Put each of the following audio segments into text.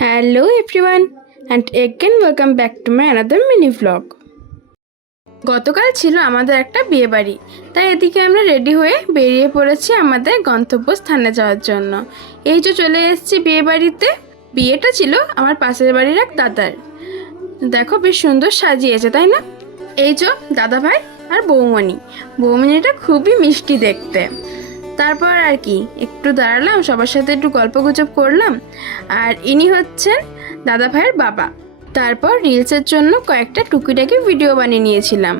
Hello everyone and again welcome back to my another mini vlog. গতকাল ছিল আমাদের একটা বিয়ে বাড়ি, তাই এদিকে আমরা রেডি হয়ে বেরিয়ে পড়েছি আমাদের গন্তব্যস্থানে যাওয়ার জন্য। এই যে চলে এসেছি বিয়ে বাড়িতে। বিয়েটা ছিল আমার পাশের বাড়ির এক দাদার। দেখো বেশ সুন্দর সাজিয়েছে, তাই না? এই যে দাদা ভাই আর বৌমণি। বৌমণিটা খুবই মিষ্টি দেখতে। তারপর আর কি একটু দাঁড়ালাম, সবার সাথে একটু গল্পগুজব করলাম। আর ইনি হচ্ছেন দাদা ভাইয়ের বাবা। তারপর রিলসের জন্য কয়েকটা টুকিটাকি ভিডিও বানিয়ে নিয়েছিলাম।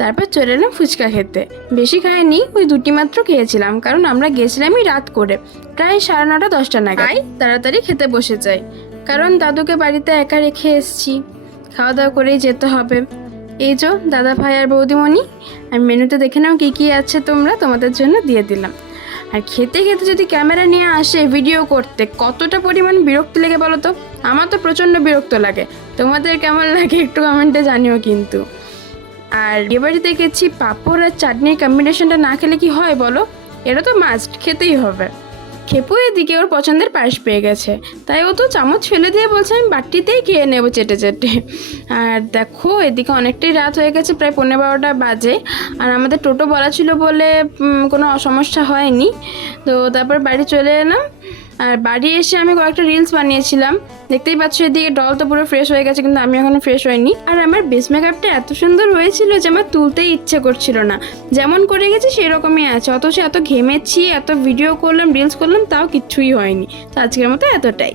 তারপর চলে এলাম ফুচকা খেতে। বেশি খাইনি, ওই দুটি মাত্র খেয়েছিলাম, কারণ আমরা গেছিলামই রাত করে, প্রায় 9:30 10টা নাগাদ। তাই তাড়াতাড়ি খেতে বসে যাই, কারণ দাদুকে বাড়িতে একা রেখে এসেছি, খাওয়া দাওয়া করেই যেতে হবে। এই যে দাদা ভাই আর বৌদিমণি, আমি মেনুতে দেখে নাও কী কী আছে, তোমাদের জন্য দিয়ে দিলাম। আর খেতে খেতে যদি ক্যামেরা নিয়ে আসে ভিডিও করতে, কতটা পরিমাণ বিরক্ত লেগে বলো তো? আমার তো প্রচণ্ড বিরক্ত লাগে। তোমাদের কেমন লাগে একটু কমেন্টে জানিও কিন্তু। আর এবারে গেছি, পাঁপড় আর চাটনির কম্বিনেশনটা না খেলে কি হয় বলো? এটা তো মাস্ট, খেতেই হবে। খেপু এদিকে ওর পছন্দের পায়েস পেয়ে গেছে, তাই ও তো চামচ ফেলে দিয়ে বলছে আমি বাটিতেই খেয়ে নেবো চেটে চেটে। আর দেখো এদিকে অনেকটাই রাত হয়ে গেছে, প্রায় 11:30 বাজে। আর আমাদের টোটো বলা ছিল বলে কোনো সমস্যা হয়নি। তো তারপর বাড়ি চলে এলাম। আর বাড়ি এসে আমি কয়েকটা রিলস বানিয়েছিলাম, দেখতেই পাচ্ছ। এদিকে ডল তো পুরো ফ্রেশ হয়ে গেছে, কিন্তু আমি এখনো ফ্রেশ হয়নি। আর আমার বেস মেকআপটা এত সুন্দর হয়েছিল যে আমার তুলতেই ইচ্ছে করছিল না, যেমন করে গেছি সেরকমই আছে। অথচ এত ঘেমেছি, এত ভিডিও করলাম, রিলস করলাম, তাও কিচ্ছুই হয়নি। তো আজকের মতো এতটাই।